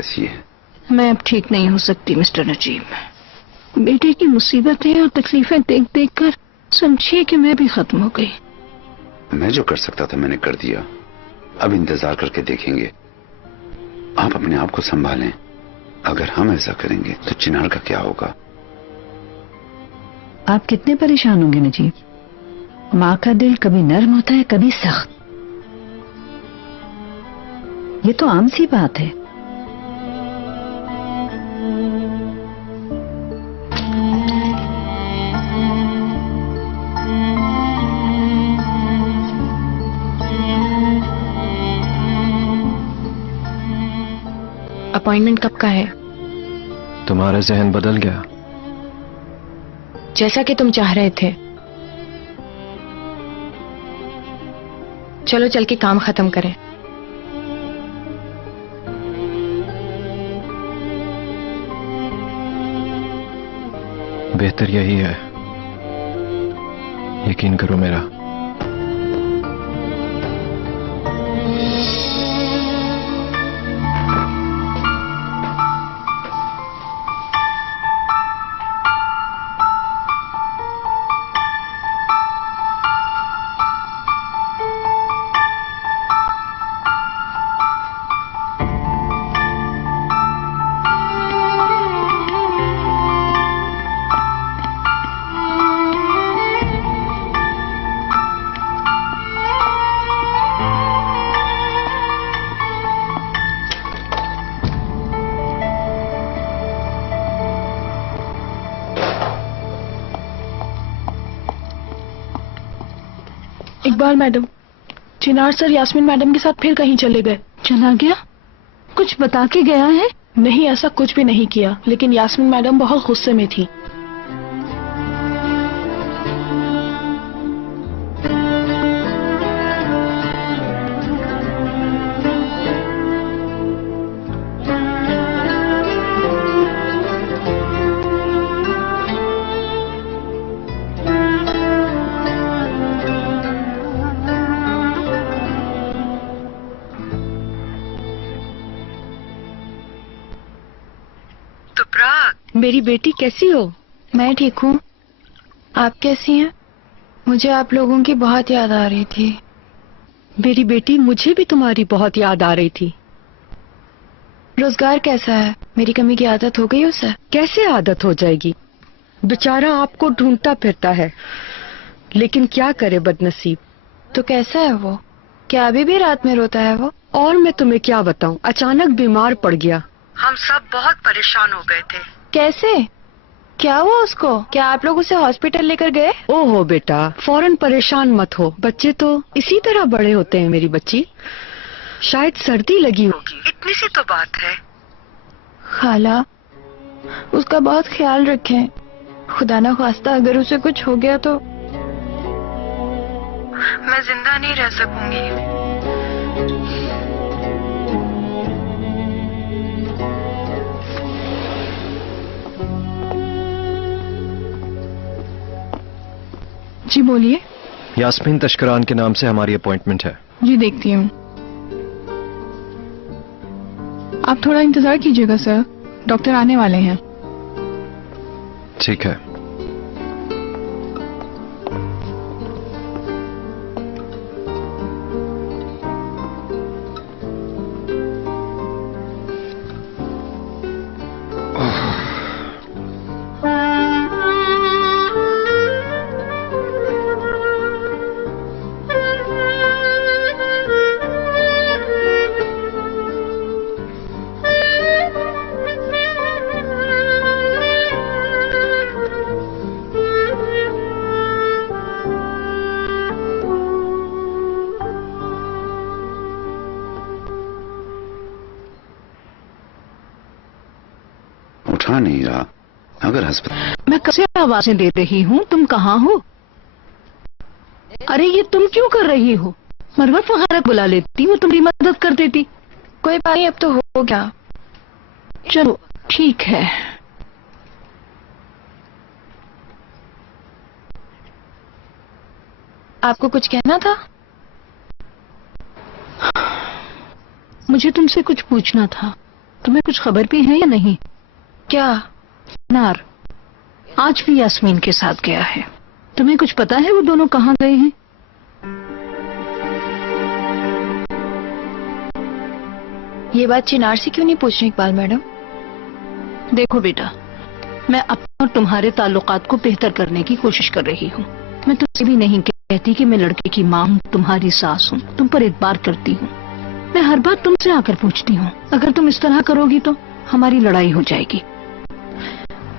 कैसी है? मैं अब ठीक नहीं हो सकती मिस्टर नजीम। बेटे की मुसीबतें और तकलीफें देख देख कर समझिए कि मैं भी खत्म हो गई। मैं जो कर सकता था मैंने कर दिया। अब इंतजार करके देखेंगे। आप अपने आप को संभालें। अगर हम ऐसा करेंगे तो चिनार का क्या होगा? आप कितने परेशान होंगे नजीब। माँ का दिल कभी नर्म होता है कभी सख्त। ये तो आम सी बात है। अपॉइंटमेंट कब का है? तुम्हारा जहन बदल गया। जैसा कि तुम चाह रहे थे। चलो चल के काम खत्म करें। बेहतर यही है, यकीन करो मेरा। इकबाल मैडम, चिनार सर यास्मीन मैडम के साथ फिर कहीं चले गए। चला गया? कुछ बता के गया है? नहीं, ऐसा कुछ भी नहीं किया, लेकिन यास्मीन मैडम बहुत गुस्से में थी। मेरी बेटी कैसी हो? मैं ठीक हूँ। आप कैसी हैं? मुझे आप लोगों की बहुत याद आ रही थी। मेरी बेटी, मुझे भी तुम्हारी बहुत याद आ रही थी। रोजगार कैसा है? मेरी कमी की आदत हो गई उसे? कैसे आदत हो जाएगी? बेचारा आपको ढूंढता फिरता है, लेकिन क्या करे बदनसीब। तो कैसा है वो? क्या अभी भी रात में रोता है वो? और मैं तुम्हें क्या बताऊं, अचानक बीमार पड़ गया। हम सब बहुत परेशान हो गए थे। कैसे? क्या हुआ उसको? क्या आप लोग उसे हॉस्पिटल लेकर गए? ओहो बेटा, फौरन परेशान मत हो। बच्चे तो इसी तरह बड़े होते हैं मेरी बच्ची। शायद सर्दी लगी होगी, इतनी सी तो बात है। खाला, उसका बहुत ख्याल रखें। खुदा ना ख्वास्ता अगर उसे कुछ हो गया तो मैं जिंदा नहीं रह सकूंगी। जी बोलिए। यास्मीन तशकरान के नाम से हमारी अपॉइंटमेंट है। जी देखती हूँ। आप थोड़ा इंतजार कीजिएगा सर, डॉक्टर आने वाले हैं। ठीक है। उठा नहीं रहा। अगर अस्पताल मैं कब से आवाजें दे रही हूँ, तुम कहाँ हो? अरे ये तुम क्यों कर रही हो? मरवत वगैरह बुला लेती, वो तुम्हारी मदद कर देती। कोई बात नहीं, अब तो हो गया। चलो ठीक है। आपको कुछ कहना था? मुझे तुमसे कुछ पूछना था। तुम्हें कुछ खबर भी है या नहीं? क्या? नार आज भी यास्मीन के साथ गया है। तुम्हें कुछ पता है वो दोनों कहाँ गए हैं? ये बात चिनार से क्यों नहीं पूछ रही इकबाल मैडम? देखो बेटा, मैं अपने और तुम्हारे ताल्लुकात को बेहतर करने की कोशिश कर रही हूँ। मैं तुमसे भी नहीं कहती कि मैं लड़के की माँ हूँ, तुम्हारी सास हूँ, तुम पर एतबार करती हूँ। मैं हर बात तुमसे आकर पूछती हूँ। अगर तुम इस तरह करोगी तो हमारी लड़ाई हो जाएगी।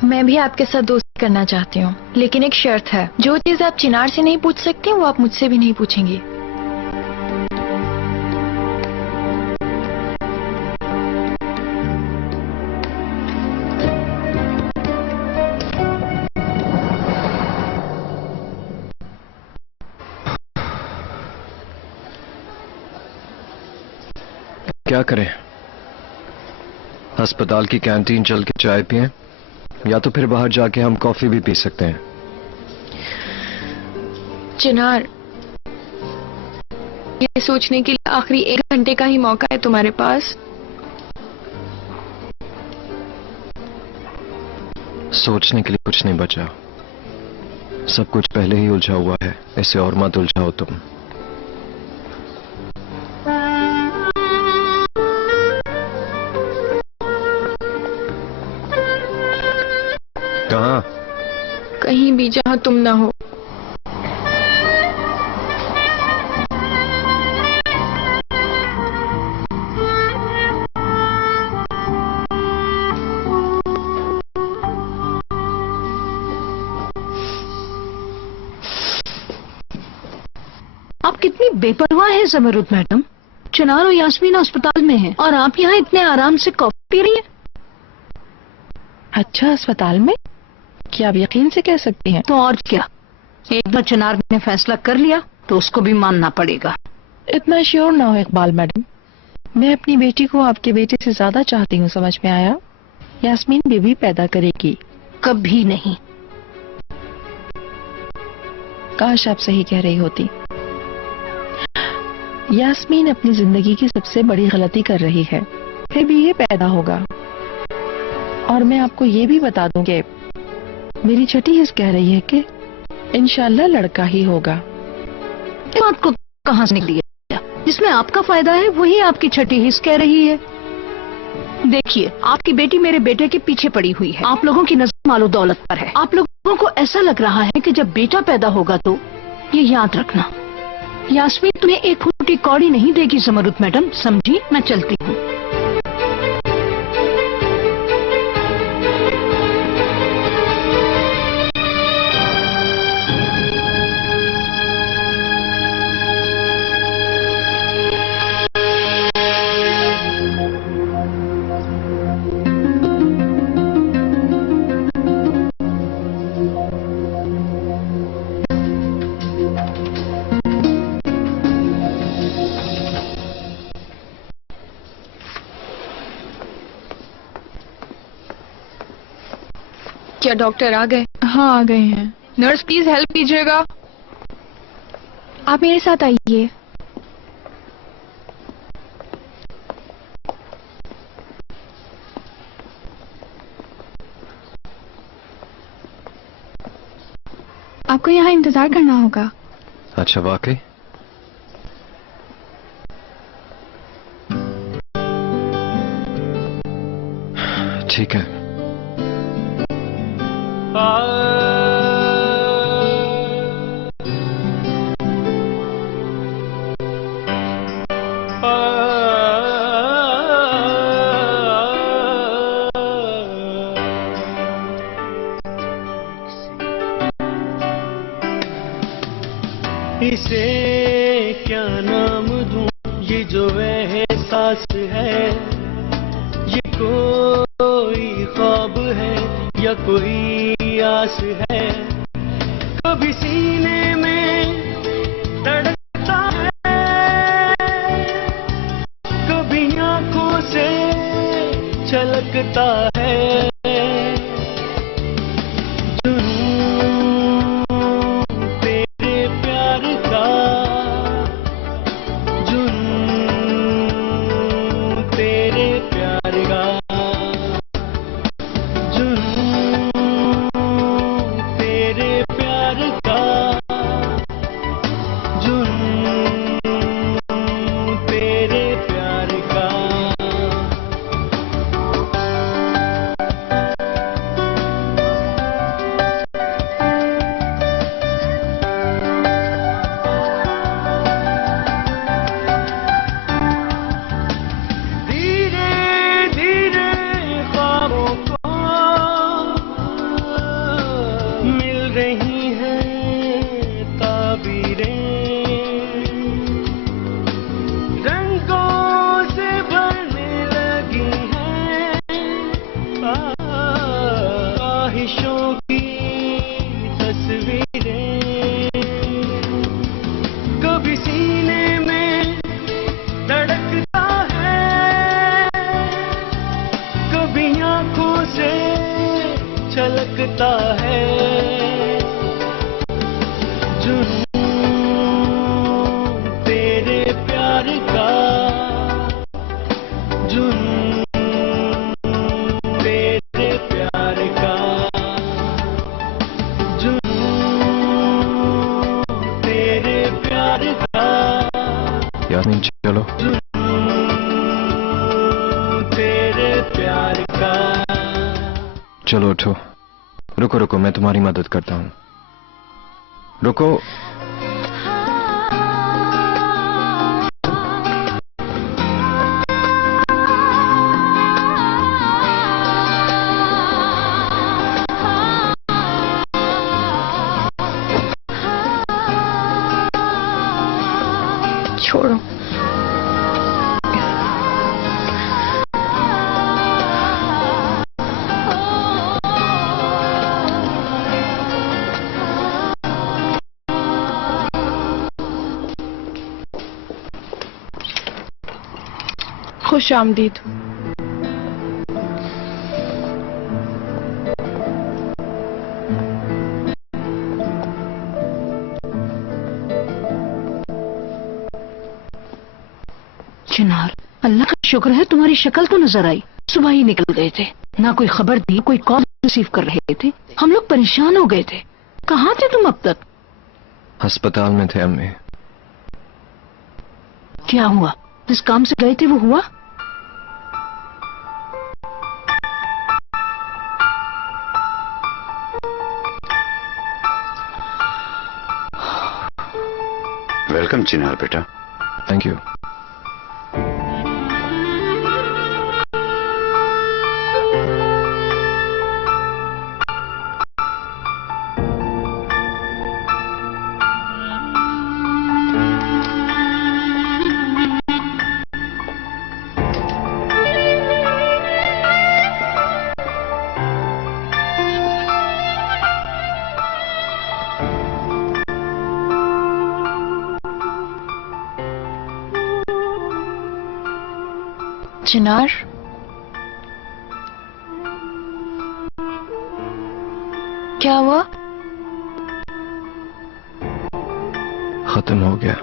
मैं भी आपके साथ दोस्ती करना चाहती हूँ, लेकिन एक शर्त है। जो चीज आप चिनार से नहीं पूछ सकती वो आप मुझसे भी नहीं पूछेंगी। क्या करें? अस्पताल की कैंटीन चल के चाय पिएं या तो फिर बाहर जाके हम कॉफी भी पी सकते हैं। चिनार, ये सोचने के लिए आखिरी 1 घंटे का ही मौका है तुम्हारे पास। सोचने के लिए कुछ नहीं बचा। सब कुछ पहले ही उलझा हुआ है, इसे और मत उलझाओ तुम। कहाँ? कहीं भी जहाँ तुम ना हो। आप कितनी बेपरवाह है ज़मरुद मैडम। चिनार और यास्मीन अस्पताल में हैं और आप यहाँ इतने आराम से कॉफी पी रही हैं। अच्छा, अस्पताल में? क्या आप यकीन से कह सकती हैं? तो और क्या, एक बार चिनार ने फैसला कर लिया तो उसको भी मानना पड़ेगा। इतना श्योर ना हो इकबाल मैडम। मैं अपनी बेटी को आपके बेटे से ज्यादा चाहती हूँ, समझ में आया? यास्मीन बेबी पैदा करेगी। कभी नहीं। काश आप सही कह रही होती। यास्मीन अपनी जिंदगी की सबसे बड़ी गलती कर रही है, फिर भी ये पैदा होगा। और मैं आपको ये भी बता दूं कि मेरी छठी हिस्स कह रही है कि इंशाल्लाह लड़का ही होगा। इस बात को कहां से निकली है? जिसमें आपका फायदा है वही आपकी छठी हिस्स कह रही है। देखिए, आपकी बेटी मेरे बेटे के पीछे पड़ी हुई है। आप लोगों की नजर मालो दौलत पर है। आप लोगों को ऐसा लग रहा है कि जब बेटा पैदा होगा तो ये याद रखना, यास्मीन तुम्हें एक फूटी कौड़ी नहीं देगी ज़मरुद मैडम, समझी? मैं चलती हूँ। क्या डॉक्टर आ गए? हाँ, आ गए हैं। नर्स प्लीज हेल्प कीजिएगा। आप मेरे साथ आइए। आपको यहाँ इंतजार करना होगा। अच्छा, वाकई? ठीक है। इसे क्या नाम दूं, ये जो एहसास है, ये कोई ख्वाब है या कोई आस है। कभी सीने में धड़कता है, कभी आंखों से छलकता है। जुनून तेरे प्यार का ख्वाहिशों की तस्वीरें कभी सीने में धड़कता है, कभी आंखों से छलकता है। जुनून तेरे प्यार का, जुनून तेरे प्यार का, जुनून तेरे प्यार का, यास्मीन चलो। जुनून तेरे प्यार का। चलो उठो। रुको रुको, मैं तुम्हारी मदद करता हूँ। रुको। छोड़ो। खुश आमदीद। चिनार, अल्लाह का शुक्र है तुम्हारी शक्ल तो नजर आई। सुबह ही निकल गए थे, ना कोई खबर दी, कोई कॉल रिसीव कर रहे थे। हम लोग परेशान हो गए थे। कहाँ थे तुम अब तक? अस्पताल में थे अम्मी। क्या हुआ? जिस काम से गए थे वो हुआ? वेलकम चिनार बेटा। Thank you. चिनार, क्या हुआ? खत्म हो गया।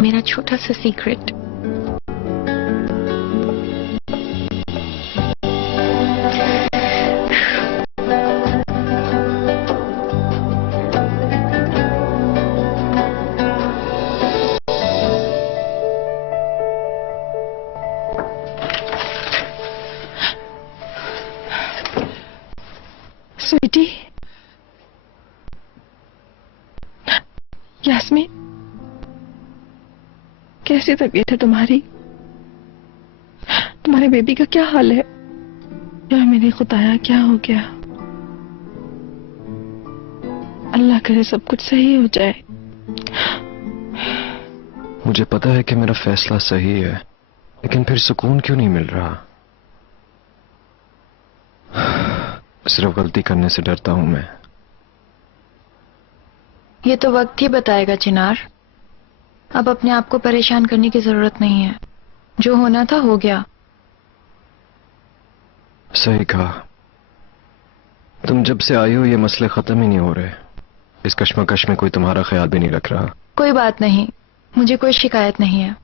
मेरा छोटा सा सीक्रेट। स्वीटी, यास्मीन, कैसी तबीयत है तुम्हारी? तुम्हारे बेबी का क्या हाल है? या मेरे खुदाया क्या हो गया? अल्लाह करे सब कुछ सही हो जाए। मुझे पता है कि मेरा फैसला सही है, लेकिन फिर सुकून क्यों नहीं मिल रहा? सिर्फ गलती करने से डरता हूं मैं। ये तो वक्त ही बताएगा चिनार। अब अपने आप को परेशान करने की जरूरत नहीं है। जो होना था हो गया। सही कहा। तुम जब से आई हो ये मसले खत्म ही नहीं हो रहे। इस कश्मकश में कोई तुम्हारा ख्याल भी नहीं रख रहा। कोई बात नहीं, मुझे कोई शिकायत नहीं है।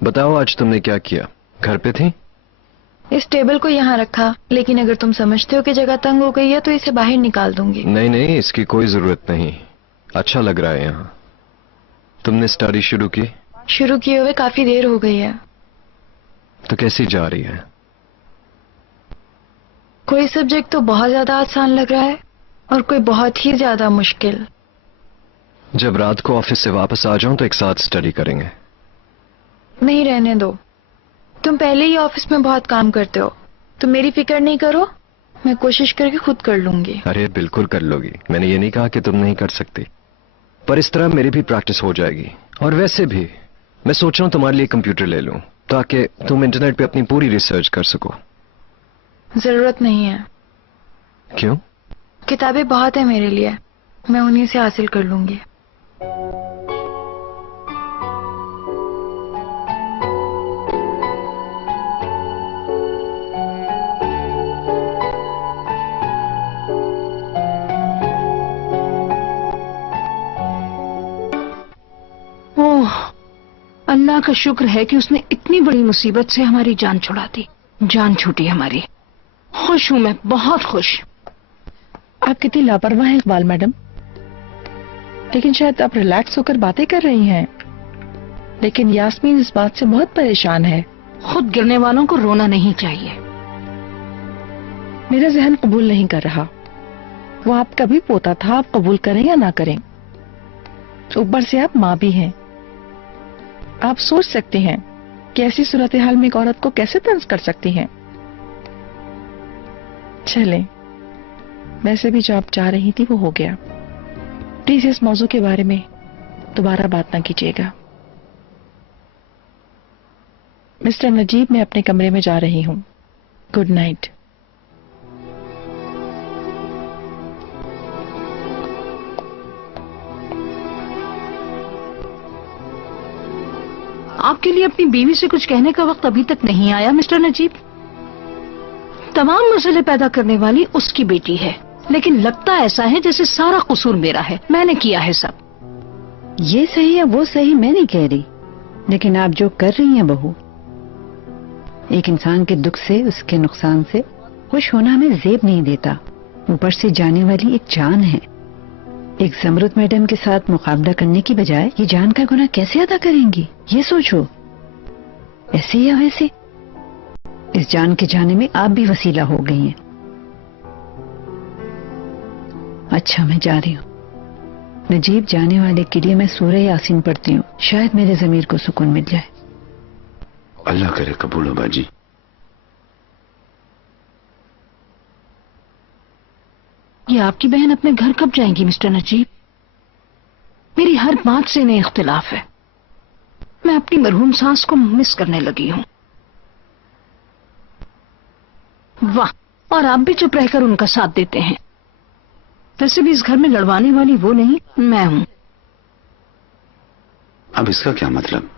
बताओ आज तुमने क्या किया? घर पे थी? इस टेबल को यहाँ रखा, लेकिन अगर तुम समझते हो कि जगह तंग हो गई है तो इसे बाहर निकाल दूंगी। नहीं नहीं, इसकी कोई जरूरत नहीं। अच्छा लग रहा है यहाँ। तुमने स्टडी शुरू की? शुरू किए हुए काफी देर हो गई है। तो कैसी जा रही है? कोई सब्जेक्ट तो बहुत ज्यादा आसान लग रहा है और कोई बहुत ही ज्यादा मुश्किल। जब रात को ऑफिस से वापस आ जाऊं तो एक साथ स्टडी करेंगे। नहीं, रहने दो। तुम पहले ही ऑफिस में बहुत काम करते हो, तुम मेरी फिक्र नहीं करो, मैं कोशिश करके खुद कर लूंगी। अरे बिल्कुल कर लोगी, मैंने ये नहीं कहा कि तुम नहीं कर सकती, पर इस तरह मेरी भी प्रैक्टिस हो जाएगी। और वैसे भी मैं सोच रहा हूं तुम्हारे लिए कंप्यूटर ले लूं ताकि तुम इंटरनेट पे अपनी पूरी रिसर्च कर सको। जरूरत नहीं है। क्यों? किताबें बहुत है मेरे लिए, मैं उन्हीं से हासिल कर लूंगी। ओह, अल्लाह का शुक्र है कि उसने इतनी बड़ी मुसीबत से हमारी जान छुड़ा दी। जान छूटी हमारी। खुश हूं मैं, बहुत खुश। आप कितनी लापरवाह हैं इकबाल मैडम। लेकिन शायद आप रिलैक्स होकर बातें कर रही हैं, लेकिन यास्मीन इस बात से बहुत परेशान है। खुद गिरने वालों को रोना नहीं चाहिए। मेरा जहन कबूल नहीं कर रहा। वो आपका भी पोता था, आप कबूल करें या ना करें। ऊपर से आप माँ भी हैं। आप सोच सकते हैं कि ऐसी सूरत हाल में एक औरत को कैसे तंज कर सकती हैं। चलें, वैसे भी जो आप चाह रही थी वो हो गया। प्लीज इस मौजू के बारे में दोबारा बात ना कीजिएगा। मिस्टर नजीब, मैं अपने कमरे में जा रही हूँ। Good night. आपके लिए अपनी बीवी से कुछ कहने का वक्त अभी तक नहीं आया मिस्टर नजीब। तमाम मसले पैदा करने वाली उसकी बेटी है, लेकिन लगता ऐसा है जैसे सारा कसूर मेरा है, मैंने किया है सब। ये सही है वो सही मैं नहीं कह रही, लेकिन आप जो कर रही हैं बहू, एक इंसान के दुख से, उसके नुकसान से खुश होना हमें जेब नहीं देता। ऊपर से जाने वाली एक जान है। एक जमरुद मैडम के साथ मुकाबला करने की बजाय ये जान का गुनाह कैसे अदा करेंगी, ये सोचो। ऐसे या वैसे इस जान के जाने में आप भी वसीला हो गई हैं। अच्छा, मैं जा रही हूँ। नजीब जाने वाले के लिए मैं सूरह यासीन पढ़ती हूँ, शायद मेरे ज़मीर को सुकून मिल जाए। अल्लाह करे कबूल हो बाजी। ये आपकी बहन अपने घर कब जाएंगी मिस्टर नजीब? मेरी हर बात से इन्हें इख्तिलाफ है। मैं अपनी मरहूम सास को मिस करने लगी हूँ। वाह, और आप भी चुप रहकर उनका साथ देते हैं। वैसे भी इस घर में लड़वाने वाली वो नहीं, मैं हूँ। अब इसका क्या मतलब?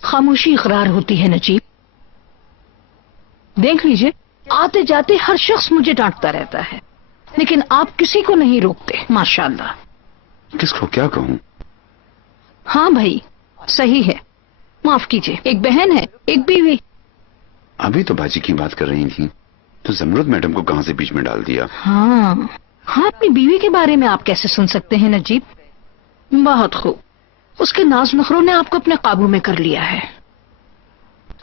खामोशी इकरार होती है नजीब। देख लीजिए, आते जाते हर शख्स मुझे डांटता रहता है, लेकिन आप किसी को नहीं रोकते, माशाल्लाह। किसको क्या कहूँ? हाँ भाई, सही है। माफ कीजिए, एक बहन है, एक बीवी। अभी तो बाजी की बात कर रही थी, तो जमरुद मैडम को कहां से बीच में डाल दिया? हाँ, अपनी बीवी के बारे में आप कैसे सुन सकते हैं नजीब? बहुत खूब, उसके नाज नखरों ने आपको अपने काबू में कर लिया है।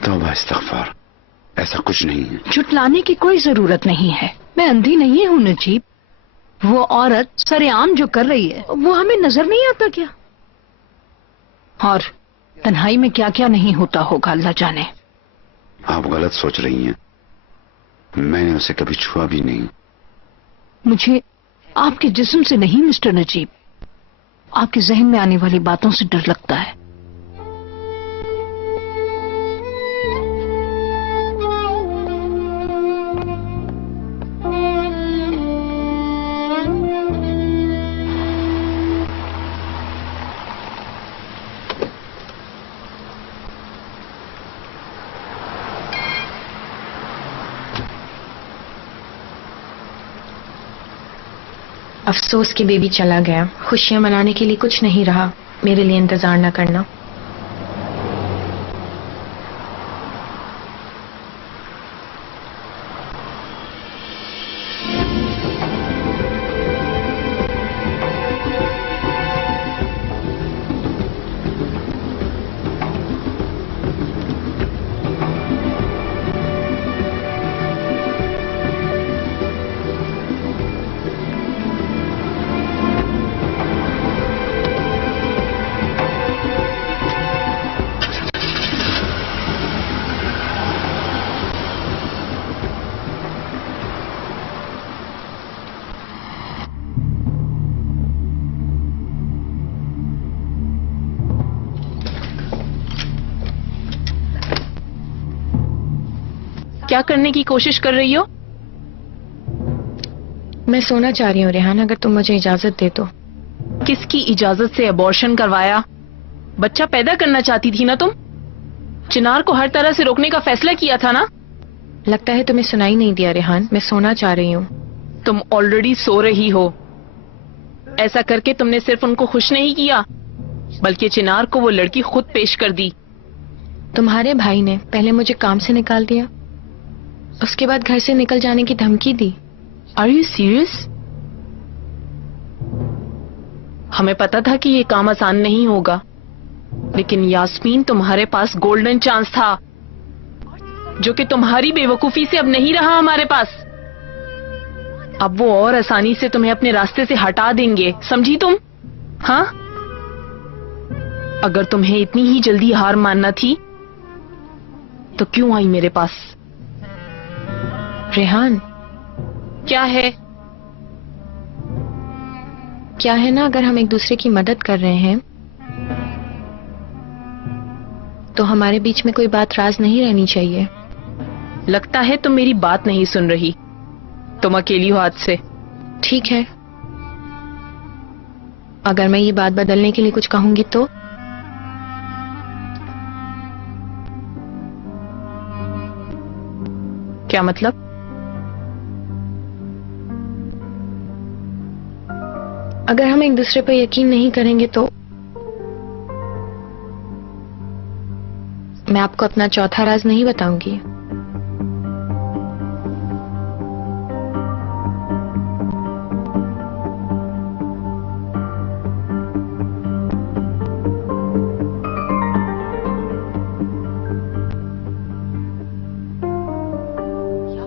तौबा इस्तग़फ़ार, ऐसा कुछ नहीं है। झुटलाने की कोई जरूरत नहीं है। मैं अंधी नहीं हूँ नजीब। वो औरत सरेआम जो कर रही है वो हमें नजर नहीं आता क्या? और तन्हाई में क्या क्या नहीं होता होगा, अल्लाह जाने। आप गलत सोच रही हैं। मैंने उसे कभी छुआ भी नहीं। मुझे आपके जिस्म से नहीं मिस्टर नजीब, आपके जहन में आने वाली बातों से डर लगता है। अफसोस कि बेबी चला गया। खुशियां मनाने के लिए कुछ नहीं रहा। मेरे लिए इंतजार न करना। क्या करने की कोशिश कर रही हो? मैं सोना चाह रही हूँ रेहान, अगर तुम मुझे इजाजत दे तो। किसकी इजाजत से अबॉर्शन करवाया? बच्चा पैदा करना चाहती थी ना तुम? चिनार को हर तरह से रोकने का फैसला किया था ना? लगता है तुम्हें सुनाई नहीं दिया रेहान, मैं सोना चाह रही हूँ। तुम ऑलरेडी सो रही हो। ऐसा करके तुमने सिर्फ उनको खुश नहीं किया, बल्कि चिनार को वो लड़की खुद पेश कर दी। तुम्हारे भाई ने पहले मुझे काम से निकाल दिया, उसके बाद घर से निकल जाने की धमकी दी। Are you serious? हमें पता था कि ये काम आसान नहीं होगा, लेकिन यास्मीन तुम्हारे पास गोल्डन चांस था, जो कि तुम्हारी बेवकूफी से अब नहीं रहा हमारे पास। अब वो और आसानी से तुम्हें अपने रास्ते से हटा देंगे, समझी तुम? हाँ, अगर तुम्हें इतनी ही जल्दी हार मानना थी तो क्यों आई मेरे पास? रेहान, क्या है? क्या है ना, अगर हम एक दूसरे की मदद कर रहे हैं तो हमारे बीच में कोई बात राज नहीं रहनी चाहिए। लगता है तुम मेरी बात नहीं सुन रही। तुम अकेली हो आज से। ठीक है, अगर मैं ये बात बदलने के लिए कुछ कहूंगी तो? क्या मतलब? अगर हम एक दूसरे पर यकीन नहीं करेंगे तो मैं आपको अपना चौथा राज नहीं बताऊंगी।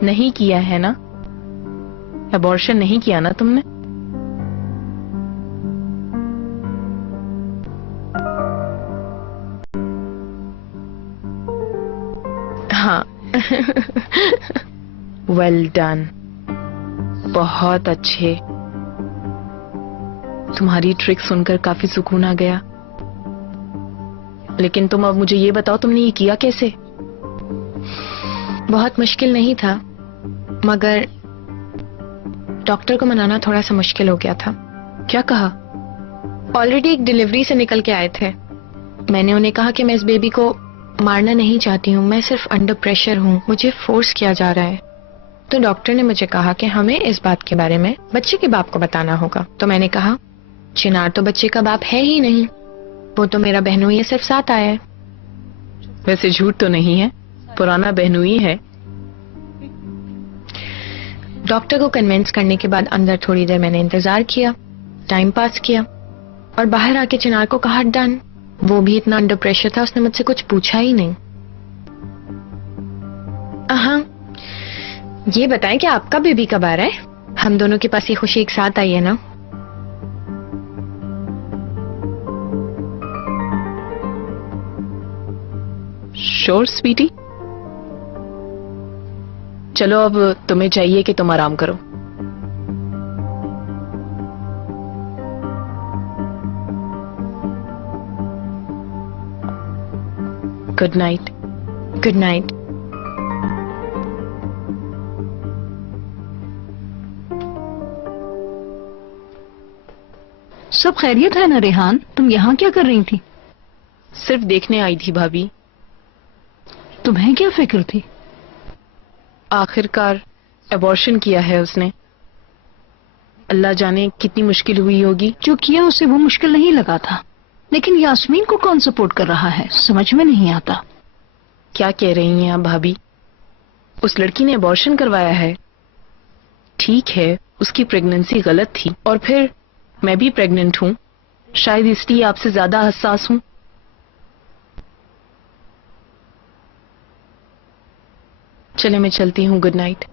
नहीं किया है ना? अबॉर्शन नहीं किया ना तुमने? हाँ। वेल डन, बहुत अच्छे। तुम्हारी ट्रिक सुनकर काफी सुकून आ गया। लेकिन तुम अब मुझे ये बताओ, तुमने ये किया कैसे? बहुत मुश्किल नहीं था, मगर डॉक्टर को मनाना थोड़ा सा मुश्किल हो गया था। क्या कहा? ऑलरेडी एक डिलीवरी से निकल के आए थे। मैंने उन्हें कहा कि मैं इस बेबी को मारना नहीं चाहती हूँ, मैं सिर्फ अंडर प्रेशर हूँ, मुझे फोर्स किया जा रहा है। तो डॉक्टर ने मुझे कहा कि हमें इस बात के बारे में बच्चे के बाप को बताना होगा। तो मैंने कहा, चिनार तो बच्चे का बाप है ही नहीं, वो तो मेरा बहनोई है, सिर्फ साथ आया है। वैसे झूठ तो नहीं है, पुराना बहनोई है। डॉक्टर को कन्विंस करने के बाद अंदर थोड़ी देर मैंने इंतजार किया, टाइम पास किया, और बाहर आके चिनार को कहा डन। वो भी इतना अंडर प्रेशर था, उसने मुझसे कुछ पूछा ही नहीं। हाँ, ये बताएं कि आपका बेबी कब आ रहा है? हम दोनों के पास ये खुशी एक साथ आई है ना? श्योर स्वीटी। चलो, अब तुम्हें चाहिए कि तुम आराम करो। Good night. Good night. सब खैरियत है ना रेहान? तुम यहाँ क्या कर रही थी? सिर्फ देखने आई थी भाभी। तुम्हें क्या फिक्र थी? आखिरकार अबॉर्शन किया है उसने। अल्लाह जाने कितनी मुश्किल हुई होगी। जो किया उसे वो मुश्किल नहीं लगा था, लेकिन यास्मीन को कौन सपोर्ट कर रहा है, समझ में नहीं आता। क्या कह रही हैं आप भाभी? उस लड़की ने अबॉर्शन करवाया है। ठीक है, उसकी प्रेगनेंसी गलत थी, और फिर मैं भी प्रेग्नेंट हूँ, शायद इसलिए आपसे ज्यादा हसास हूँ। चले, मैं चलती हूँ। Good night.